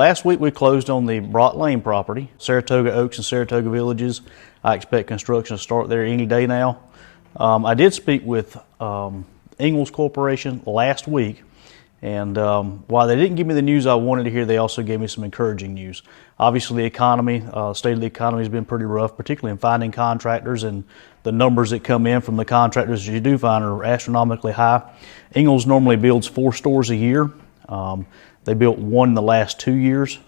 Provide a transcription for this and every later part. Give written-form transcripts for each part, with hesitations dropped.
Last week we closed on the Brock Lane property, Saratoga Oaks and Saratoga Villages. I expect construction to start there any day now. I did speak with Ingalls Corporation last week, and while they didn't give me the news I wanted to hear, they also gave me some encouraging news. Obviously the economy, state of the economy has been pretty rough, particularly in finding contractors, and the numbers that come in from the contractors that you do find are astronomically high. Ingalls normally builds 4 stores a year. They built 1 in the last 2 years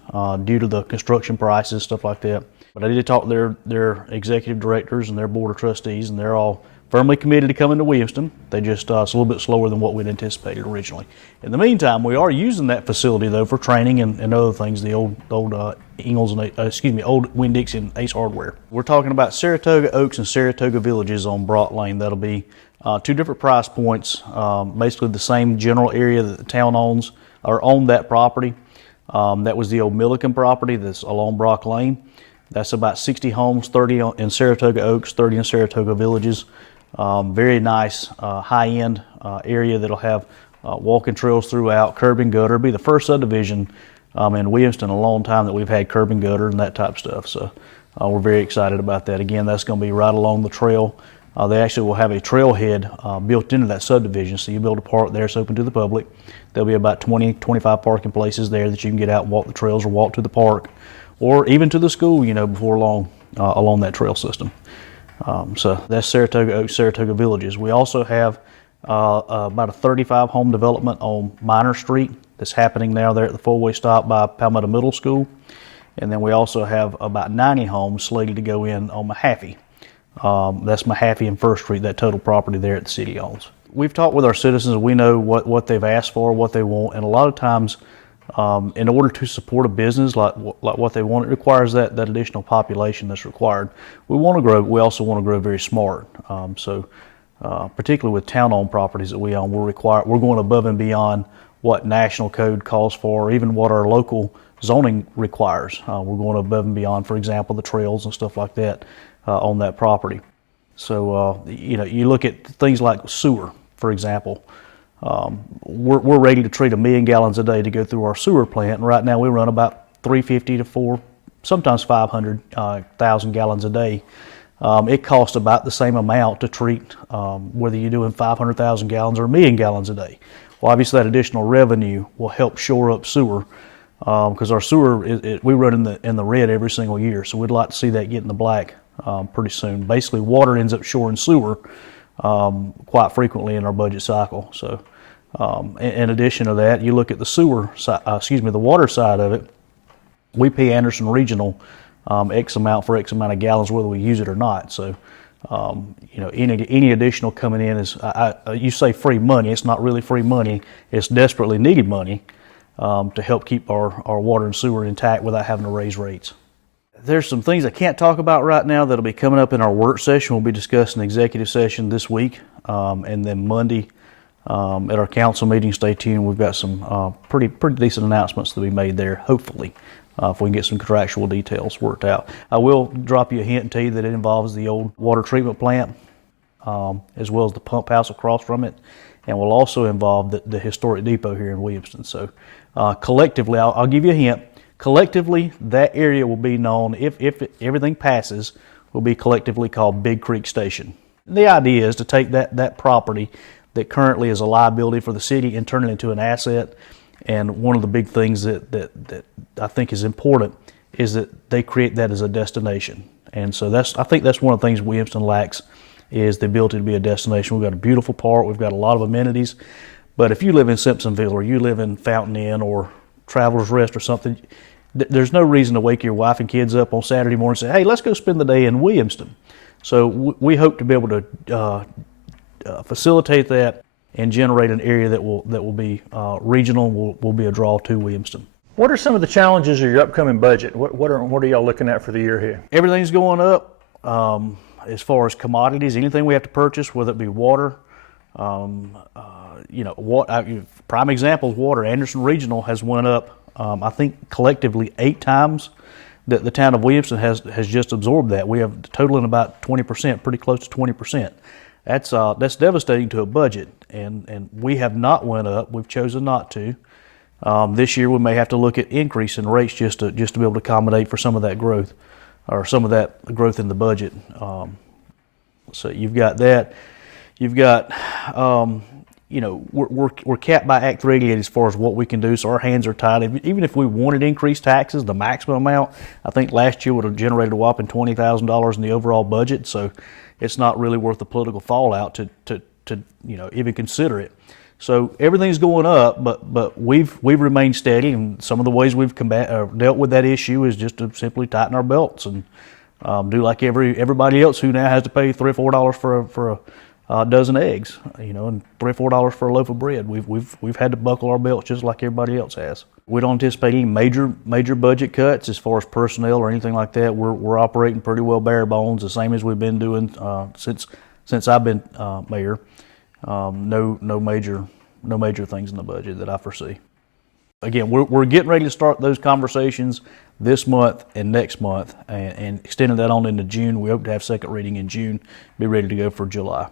due to the construction prices, stuff like that. But I did talk to their executive directors and their board of trustees, and they're all firmly committed to coming to Williamston. They just, it's a little bit slower than what we'd anticipated originally. In the meantime, we are using that facility though for training and other things, the old Ingalls and, old Winn-Dixie and Ace Hardware. We're talking about Saratoga Oaks and Saratoga Villages on Brock Lane. That'll be 2 different price points, basically the same general area that the town owns, or owned that property. That was the old Milliken property that's along Brock Lane. That's about 60 homes, 30 in Saratoga Oaks, 30 in Saratoga Villages. Very nice high-end area that'll have walking trails throughout, curb and gutter. It'll be the first subdivision in Williamston in a long time that we've had curb and gutter and that type of stuff. So we're very excited about that. Again, that's going to be right along the trail. They actually will have a trailhead built into that subdivision, so you'll be able to park there. It's open to the public. There'll be about 20, 25 parking places there that you can get out and walk the trails or walk to the park or even to the school, before long along that trail system. So that's Saratoga Oaks, Saratoga Villages. We also have about a 35 home development on Minor Street that's happening now there at the 4-way stop by Palmetto Middle School. And then we also have about 90 homes slated to go in on Mahaffey. That's Mahaffey and First Street, that total property there that the city owns. We've talked with our citizens. We know what they've asked for, what they want, and a lot of times in order to support a business like what they want, it requires that additional population that's required. We want to grow, but we also want to grow very smart. Particularly with town-owned properties that we own, we're going above and beyond what national code calls for, or even what our local zoning requires. We're going above and beyond, for example, the trails and stuff like that on that property. So you look at things like sewer, for example. We're ready to treat 1 million gallons a day to go through our sewer plant, and right now we run about 350 to sometimes 500,000 gallons a day. It costs about the same amount to treat whether you're doing 500,000 gallons or 1 million gallons a day. Well, obviously that additional revenue will help shore up sewer because our sewer, we run in the red every single year, so we'd like to see that get in the black pretty soon. Basically, water ends up shoring sewer quite frequently in our budget cycle. So in addition to that, you look at the the water side of it. We pay Anderson Regional X amount for X amount of gallons whether we use it or not. So any additional coming in is, you say free money, it's not really free money, it's desperately needed money to help keep our water and sewer intact without having to raise rates. There's some things I can't talk about right now that'll be coming up in our work session. We'll be discussing executive session this week, and then Monday at our council meeting. Stay tuned. We've got some pretty decent announcements to be made there, hopefully, if we can get some contractual details worked out. I will drop you a hint and tell you that it involves the old water treatment plant, as well as the pump house across from it, and will also involve the historic depot here in Williamston. So collectively, I'll give you a hint. Collectively, that area will be known, if everything passes, will be collectively called Big Creek Station. The idea is to take that property that currently is a liability for the city and turn it into an asset. And one of the big things that I think is important is that they create that as a destination. And so I think that's one of the things Williamston lacks, is the ability to be a destination. We've got a beautiful park, we've got a lot of amenities, but if you live in Simpsonville or you live in Fountain Inn or Travelers Rest or something, there's no reason to wake your wife and kids up on Saturday morning and say, hey, let's go spend the day in Williamston. So we hope to be able to facilitate that and generate an area that will be regional, will be a draw to Williamston. What are some of the challenges of your upcoming budget? What are y'all looking at for the year here? Everything's going up as far as commodities. Anything we have to purchase, whether it be water, prime example is water. Anderson Regional has went up, I think collectively 8 times that the town of Williamston has just absorbed that. We have totaling about 20%, pretty close to 20%. That's devastating to a budget, and we have not went up. We've chosen not to. This year we may have to look at increasing rates just to be able to accommodate for some of that growth, or some of that growth in the budget. So you've got that. You've got, we're capped by Act 388 as far as what we can do, so our hands are tied. Even if we wanted increased taxes, the maximum amount, I think last year would have generated a whopping $20,000 in the overall budget, so it's not really worth the political fallout to even consider it. So everything's going up, but we've remained steady, and some of the ways we've dealt with that issue is just to simply tighten our belts and do like everybody else who now has to pay $3 or $4 for a dozen eggs, and $3 or $4 for a loaf of bread. We've had to buckle our belts just like everybody else has. We don't anticipate any major budget cuts as far as personnel or anything like that. We're operating pretty well bare bones, the same as we've been doing since I've been mayor. No major things in the budget that I foresee. Again, we're getting ready to start those conversations this month and next month, and extending that on into June. We hope to have second reading in June, be ready to go for July.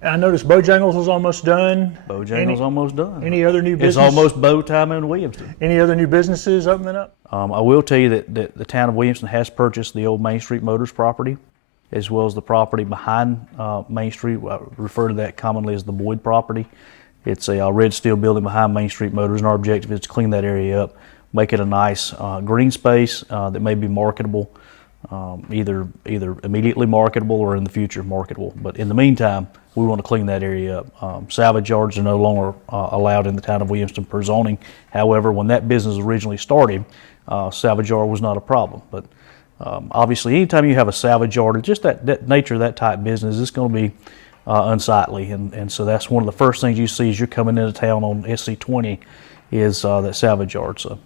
I noticed Bojangles was almost done. Bojangles almost done. Any other new business? It's almost bow time in Williamston. Any other new businesses opening up? I will tell you that the town of Williamston has purchased the old Main Street Motors property, as well as the property behind Main Street. I refer to that commonly as the Boyd property. It's a red steel building behind Main Street Motors, and our objective is to clean that area up, make it a nice green space that may be marketable, either immediately marketable or in the future marketable. But in the meantime, we want to clean that area up. Salvage yards are no longer allowed in the town of Williamston per zoning. However, when that business originally started, salvage yard was not a problem. But obviously, anytime you have a salvage yard, or just that nature of that type business, it's going to be unsightly. And so that's one of the first things you see as you're coming into town on SC20 is that salvage yard. So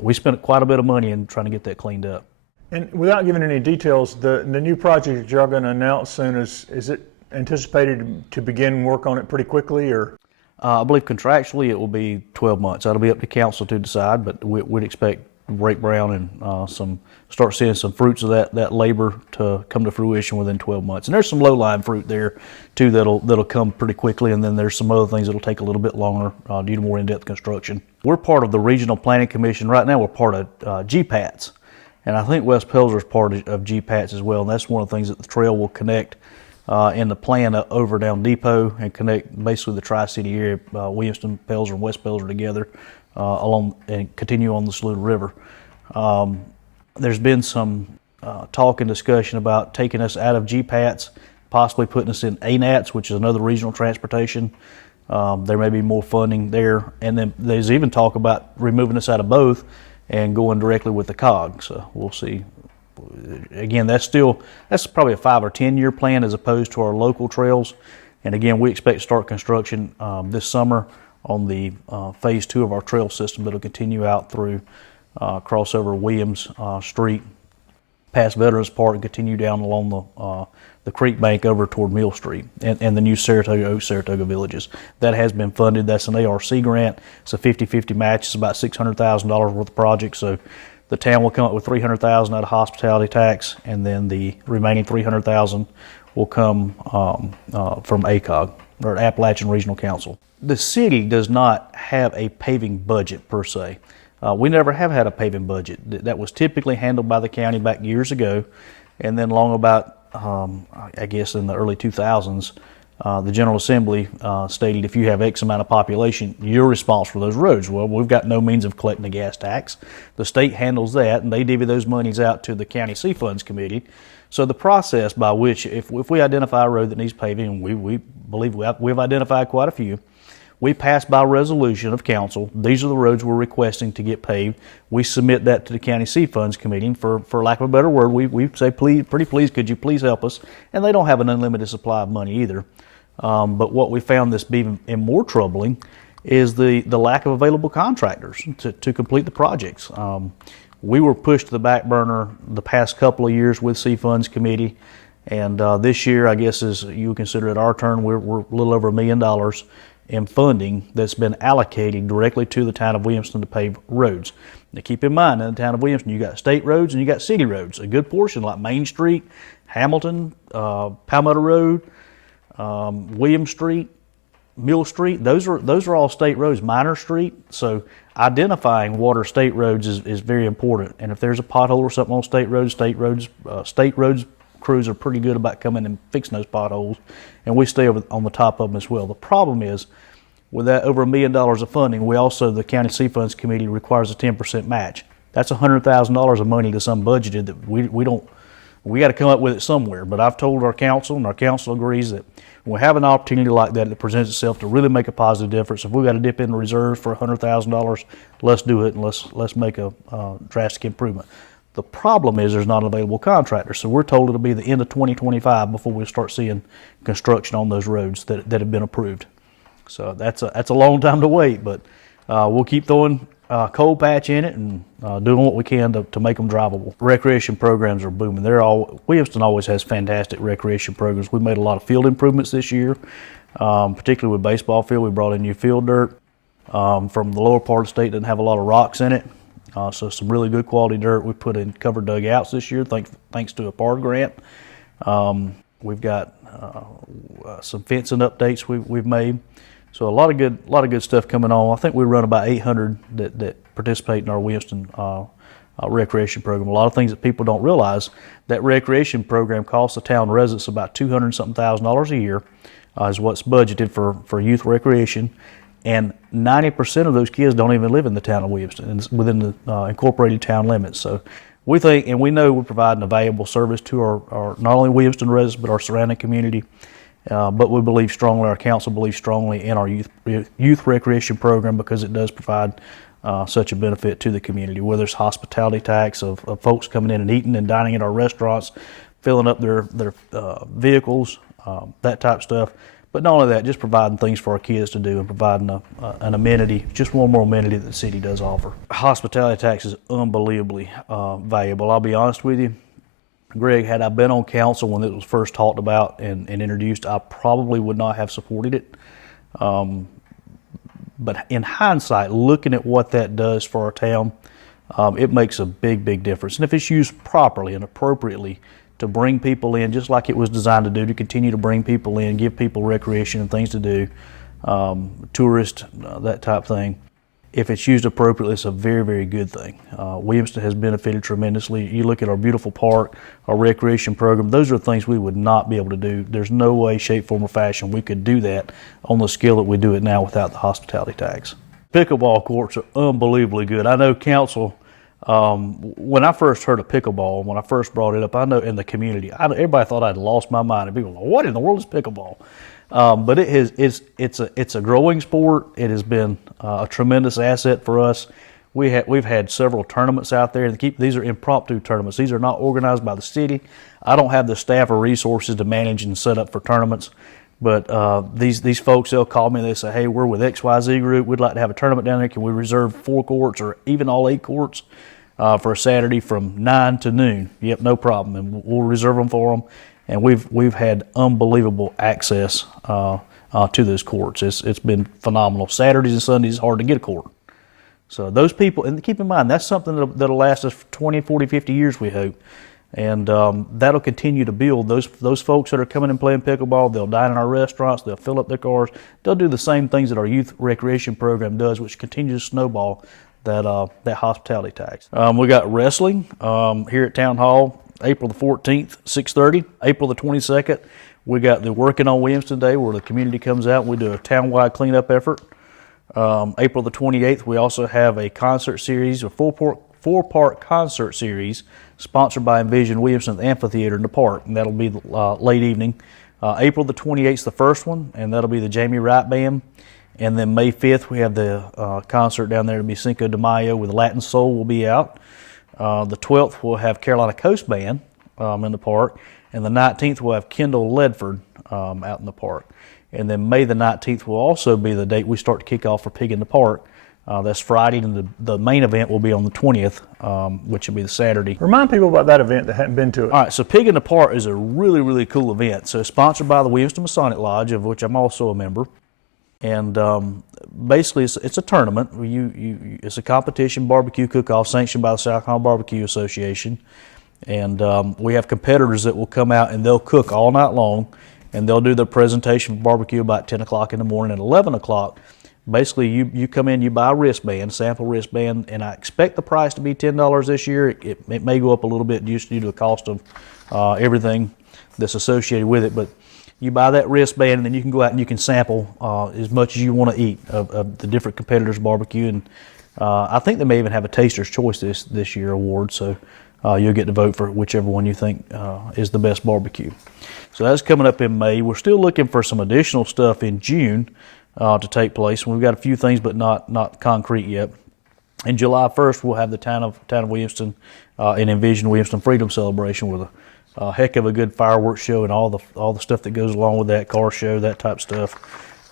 we spent quite a bit of money in trying to get that cleaned up. And without giving any details, the new project that you're going to announce soon, is it anticipated to begin work on it pretty quickly, or? I believe contractually it will be 12 months. That'll be up to council to decide, but we'd expect break ground and start seeing some fruits of that labor to come to fruition within 12 months. And there's some low-lying fruit there too that'll come pretty quickly, and then there's some other things that'll take a little bit longer due to more in-depth construction. We're part of the Regional Planning Commission. Right now we're part of GPATS, and I think West Pelzer is part of GPATS as well, and that's one of the things that the trail will connect in the plan over down Depot and connect basically the Tri-City area, Williamston, Pelzer, and West Pelzer together along and continue on the Saluda River. There's been some talk and discussion about taking us out of GPATS, possibly putting us in ANATS, which is another regional transportation. There may be more funding there, and then there's even talk about removing us out of both and going directly with the COG. So we'll see. Again, that's probably a 5 or 10 year plan as opposed to our local trails. And again, we expect to start construction this summer on the phase 2 of our trail system that'll continue out through crossover Williams Street, past Veterans Park, and continue down along the creek bank over toward Mill Street and the new Saratoga Villages. That has been funded. That's an ARC grant. It's a 50-50 match. It's about $600,000 worth of project. So the town will come up with $300,000 out of hospitality tax, and then the remaining $300,000 will come from ACOG, or Appalachian Regional Council. The city does not have a paving budget per se. We never have had a paving budget. That was typically handled by the county back years ago, and then long about, I guess in the early 2000s, the General Assembly stated if you have X amount of population, you're responsible for those roads. Well, we've got no means of collecting the gas tax. The state handles that, and they divvy those monies out to the County C Funds Committee. So the process by which, if we identify a road that needs paving, and we believe we've identified quite a few, we pass by resolution of council. These are the roads we're requesting to get paved. We submit that to the County C Funds Committee. And for lack of a better word, we say, pretty please, could you please help us? And they don't have an unlimited supply of money either. But what we found this being more troubling is the lack of available contractors to complete the projects. We were pushed to the back burner the past couple of years with C Funds Committee, and this year, I guess as you would consider it our turn, we're a little over $1 million in funding that's been allocated directly to the town of Williamston to pave roads. Now keep in mind, in the town of Williamston, you got state roads and you got city roads. A good portion like Main Street, Hamilton, Palmetto Road, William Street, Mill Street, those are all state roads. Minor Street, so identifying what are state roads is very important. And if there's a pothole or something on state roads crews are pretty good about coming and fixing those potholes, and we stay on the top of them as well. The problem is, with that over $1 million of funding, we also, the County C Funds Committee requires a 10% match. That's $100,000 of money that's unbudgeted that we got to come up with it somewhere. But I've told our council, and our council agrees that when we have an opportunity like that that presents itself to really make a positive difference, if we got to dip in the reserves for $100,000, let's do it, and let's make a drastic improvement. The problem is there's not an available contractor, so we're told it'll be the end of 2025 before we start seeing construction on those roads that have been approved. So that's a long time to wait, but we'll keep throwing cold patch in it and doing what we can to make them drivable. Recreation programs are booming. Williamston always has fantastic recreation programs. We made a lot of field improvements this year, particularly with baseball field. We brought in new field dirt from the lower part of the state. Doesn't have a lot of rocks in it. So some really good quality dirt. We put in covered dugouts this year thanks to a PARD grant. We've got some fencing updates we've made. So a lot of good stuff coming on. I think we run about 800 that participate in our Williamston recreation program. A lot of things that people don't realize, that recreation program costs the town residents about $200,000 a year is what's budgeted for youth recreation. And 90% of those kids don't even live in the town of Williamston, and it's within the incorporated town limits. So we think, and we know we're providing a valuable service to our not only Williamston residents, but our surrounding community. But we believe strongly, our council believes strongly in our youth recreation program because it does provide such a benefit to the community, whether it's hospitality tax of folks coming in and eating and dining at our restaurants, filling up their vehicles, that type of stuff. But not only that, just providing things for our kids to do and providing an amenity, just one more amenity that the city does offer. Hospitality tax is unbelievably valuable. I'll be honest with you, Greg, had I been on council when it was first talked about and introduced, I probably would not have supported it. But in hindsight, looking at what that does for our town, it makes a big difference. And if it's used properly and appropriately to bring people in, just like it was designed to do, to continue to bring people in, give people recreation and things to do, tourists, that type of thing. If it's used appropriately, it's a very good thing. Williamston has benefited tremendously. You look at our beautiful park, our recreation program, those are things we would not be able to do. There's no way, shape, form, or fashion we could do that on the scale that we do it now without the hospitality tax. Pickleball courts are unbelievably good. I know council, when I first heard of pickleball, when I first brought it up, I know in the community, everybody thought I'd lost my mind. And people were like, what in the world is pickleball? But it's a growing sport. It has been a tremendous asset for us. We've had several tournaments out there. These are impromptu tournaments. These are not organized by the city. I don't have the staff or resources to manage and set up for tournaments. But these folks, they'll call me and they say, hey, we're with XYZ Group. We'd like to have a tournament down there. Can we reserve 4 courts or even all 8 courts for a Saturday from 9 to noon? Yep, no problem. And we'll reserve them for them. And we've had unbelievable access to those courts. It's been phenomenal. Saturdays and Sundays is hard to get a court. So those people, and keep in mind, that's something that'll last us for 20, 40, 50 years, we hope. And that'll continue to build. Those folks that are coming and playing pickleball, they'll dine in our restaurants, they'll fill up their cars. They'll do the same things that our youth recreation program does, which continues to snowball that hospitality tax. We got wrestling here at Town Hall, April the 14th, 6:30. April the 22nd, we got the Working on Williamston Day, where the community comes out and we do a town-wide cleanup effort. April the 28th, we also have a concert series, a four-part concert series sponsored by Envision Williamston Amphitheater in the park, and that'll be late evening. April the 28th is the first one, and that'll be the Jamie Wright Band. And then May 5th, we have the concert down there to be Cinco de Mayo with Latin Soul will be out. The 12th, we'll have Carolina Coast Band in the park. And the 19th, we'll have Kendall Ledford out in the park. And then May the 19th will also be the date we start to kick off for Pig in the Park. That's Friday, and the main event will be on the 20th, which will be the Saturday. Remind people about that event that hadn't been to it. All right, so Pig in the Park is a really cool event. So it's sponsored by the Williamston Masonic Lodge, of which I'm also a member. And basically, it's a tournament. It's a competition barbecue cook-off sanctioned by the South Carolina Barbecue Association. And we have competitors that will come out and they'll cook all night long. and they'll do their presentation for barbecue about 10 o'clock in the morning. At 11 o'clock, basically you come in, you buy a wristband, sample wristband, and I expect the price to be $10 this year. It may go up a little bit just due to the cost of everything that's associated with it, but you buy that wristband, and then you can go out and you can sample as much as you want to eat of the different competitors' barbecue. And I think they may even have a Taster's Choice this year award, so you'll get to vote for whichever one you think is the best barbecue. So that's coming up in May. We're still looking for some additional stuff in June to take place. We've got a few things, but not concrete yet. And July 1st, we'll have the town of Williamston and Envision Williamston Freedom Celebration with a heck of a good fireworks show and all the stuff that goes along with that, car show, that type of stuff.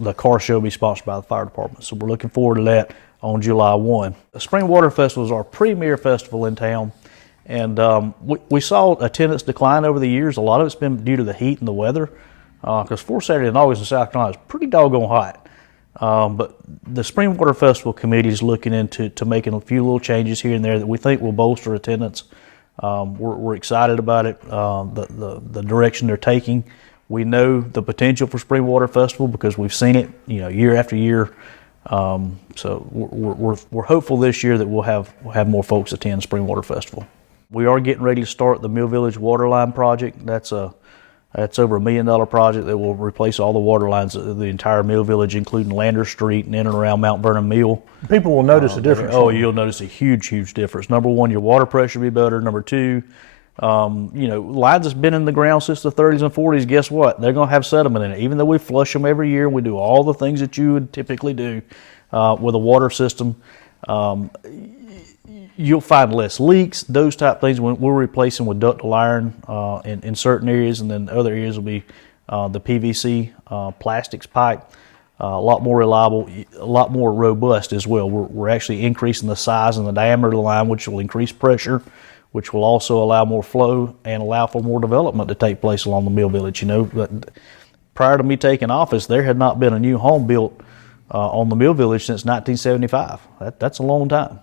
The car show will be sponsored by the fire department, so we're looking forward to that on July 1. The Spring Water Festival is our premier festival in town, and we saw attendance decline over the years. A lot of it's been due to the heat and the weather, because fourth Saturday in August in South Carolina is pretty doggone hot. But the Spring Water Festival Committee is looking into making a few little changes here and there that we think will bolster attendance. We're excited about it, the direction they're taking. We know the potential for Spring Water Festival because we've seen it, year after year. So we're hopeful this year that we'll have more folks attend Spring Water Festival. We are getting ready to start the Mill Village Water Line project. That's over $1 million project that will replace all the water lines of the entire Mill Village, including Lander Street and in and around Mount Vernon Mill. People will notice a difference. Oh, you'll notice a huge difference. Number one, your water pressure will be better. Number two, lines that's been in the ground since the 30s and 40s, guess what? They're going to have sediment in it. Even though we flush them every year, we do all the things that you would typically do with a water system. You'll find less leaks, those type things. When we're replacing with ductile iron in certain areas, and then other areas will be the PVC plastics pipe. A lot more reliable, a lot more robust as well. We're actually increasing the size and the diameter of the line, which will increase pressure, which will also allow more flow and allow for more development to take place along the Mill Village. But prior to me taking office, there had not been a new home built on the Mill Village since 1975. That's a long time.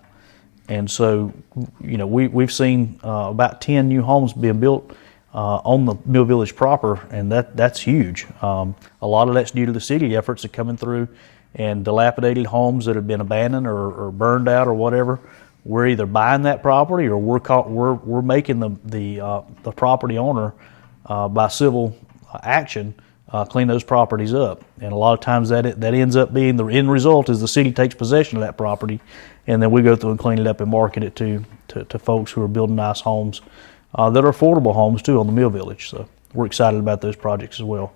And so, we've seen about 10 new homes being built on the Mill Village proper, and that's huge. A lot of that's due to the city efforts that are coming through, and dilapidated homes that have been abandoned or burned out or whatever. We're either buying that property or we're making the property owner by civil action clean those properties up. And a lot of times that ends up being the end result is the city takes possession of that property, and then we go through and clean it up and market it to folks who are building nice homes that are affordable homes too on the Mill Village. So we're excited about those projects as well.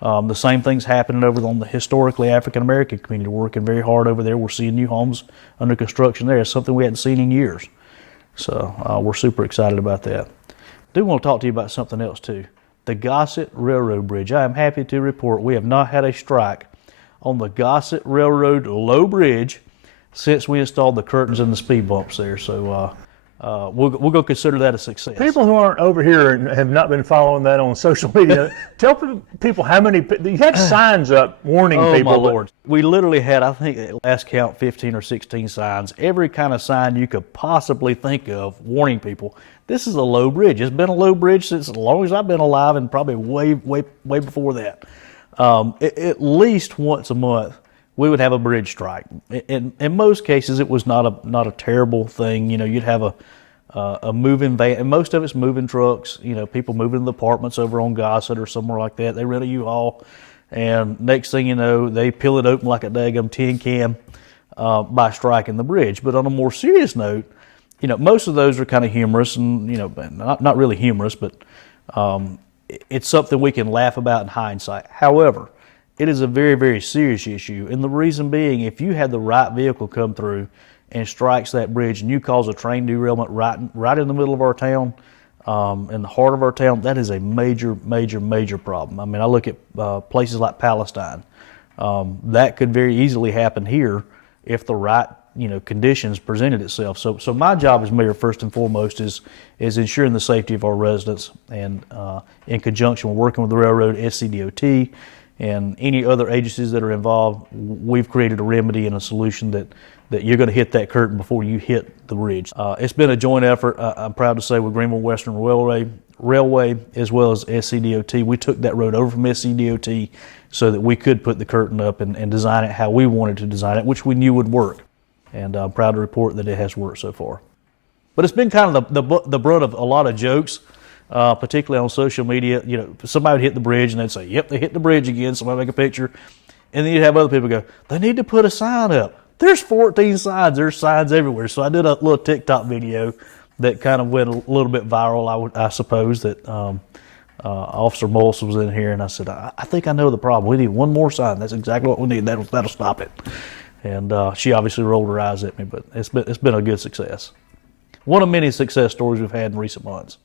The same thing's happening over on the historically African American community. We're working very hard over there. We're seeing new homes under construction there. It's something we hadn't seen in years. So we're super excited about that. I do want to talk to you about something else too. The Gossett Railroad Bridge. I am happy to report we have not had a strike on the Gossett Railroad low bridge since we installed the curtains and the speed bumps there. So we'll go consider that a success. People who aren't over here and have not been following that on social media, tell people how many, you had signs up warning people. Oh my Lord. We literally had, I think at last count, 15 or 16 signs, every kind of sign you could possibly think of warning people. This is a low bridge. It's been a low bridge since as long as I've been alive, and probably way before that. At least once a month, we would have a bridge strike. In most cases, it was not a terrible thing. You'd have a moving van, and most of it's moving trucks. People moving to the apartments over on Gossett or somewhere like that. They rent a U-Haul, and next thing you know, they peel it open like a daggum tin can by striking the bridge. But on a more serious note, most of those are kind of humorous, and not really humorous, but it's something we can laugh about in hindsight. However, it is a very, very serious issue, and the reason being, if you had the right vehicle come through and strikes that bridge, and you cause a train derailment right in the middle of our town, in the heart of our town, that is a major problem. I mean, I look at places like Palestine. That could very easily happen here if the right conditions presented itself. So my job as mayor, first and foremost, is ensuring the safety of our residents, and in conjunction with working with the railroad, SCDOT, and any other agencies that are involved, we've created a remedy and a solution that you're going to hit that curtain before you hit the bridge. It's been a joint effort, I'm proud to say, with Greenville Western Railway as well as SCDOT. We took that road over from SCDOT so that we could put the curtain up and design it how we wanted to design it, which we knew would work. And I'm proud to report that it has worked so far. But it's been kind of the brunt of a lot of jokes, particularly on social media. You know, somebody would hit the bridge and they'd say, "Yep, they hit the bridge again." Somebody make a picture, and then you'd have other people go, "They need to put a sign up." There's 14 signs. There's signs everywhere. So I did a little TikTok video that kind of went a little bit viral. I suppose that Officer Mullis was in here, and I said, I think I know the problem. We need one more sign. That's exactly what we need. That'll stop it. And she obviously rolled her eyes at me, but it's been a good success. One of many success stories we've had in recent months.